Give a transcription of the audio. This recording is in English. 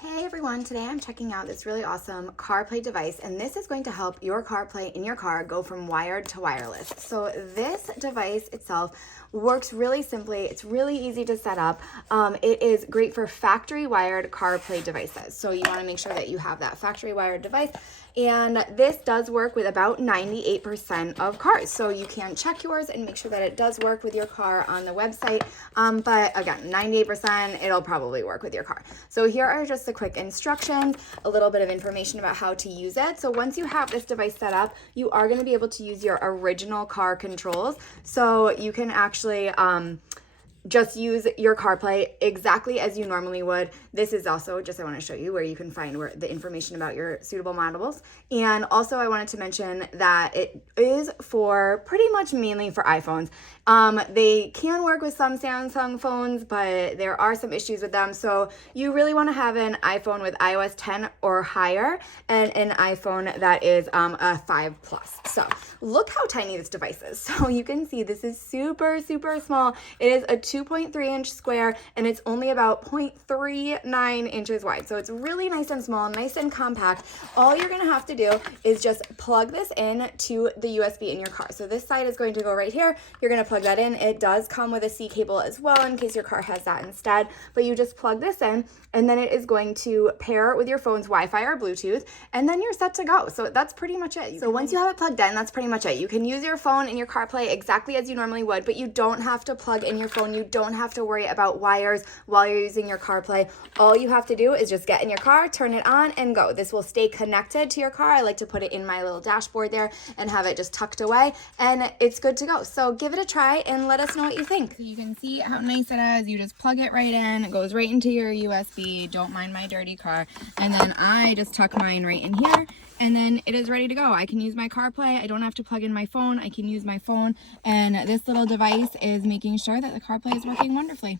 Hey everyone, today I'm checking out this really awesome CarPlay device, and this is going to help your CarPlay in your car go from wired to wireless. So this device itself works really simply. It's really easy to set up. It is great for factory wired CarPlay devices. So you want to make sure that you have that factory wired device. And this does work with about 98% of cars. So you can check yours and make sure that it does work with your car on the website. But again, 98%, it'll probably work with your car. So here are just the quick instructions, a little bit of information about how to use it. So once you have this device set up, you are going to be able to use your original car controls. So you can actually just use your CarPlay exactly as you normally would. This is also just, I want to show you where you can find the information about your suitable models. And also I wanted to mention that it is for pretty much mainly for iPhones. They can work with some Samsung phones, but there are some issues with them. So you really want to have an iPhone with iOS 10 or higher and an iPhone that is a 5 Plus. So look how tiny this device is. So you can see this is super, super small. It is a 2.3-inch square, and it's only about 0.39 inches wide. So it's really nice and small, nice and compact. All you're gonna have to do is just plug this in to the USB in your car. So this side is going to go right here. You're gonna plug that in. It does come with a C cable as well in case your car has that instead, but you just plug this in, and then it is going to pair with your phone's Wi-Fi or Bluetooth, and then you're set to go. So that's pretty much it. So once you have it plugged in, that's pretty much it. You can use your phone in your CarPlay exactly as you normally would, but you don't have to plug in your phone. You don't have to worry about wires while you're using your CarPlay. All you have to do is just get in your car, turn it on, and go. This will stay connected to your car. I like to put it in my little dashboard there and have it just tucked away, and it's good to go. So give it a try and let us know what you think. So you can see how nice it is. You just plug it right in. It goes right into your USB. Don't mind my dirty car. And then I just tuck mine right in here, and then it is ready to go. I can use my CarPlay. I don't have to plug in my phone. I can use my phone, and this little device is making sure that the CarPlay is working wonderfully.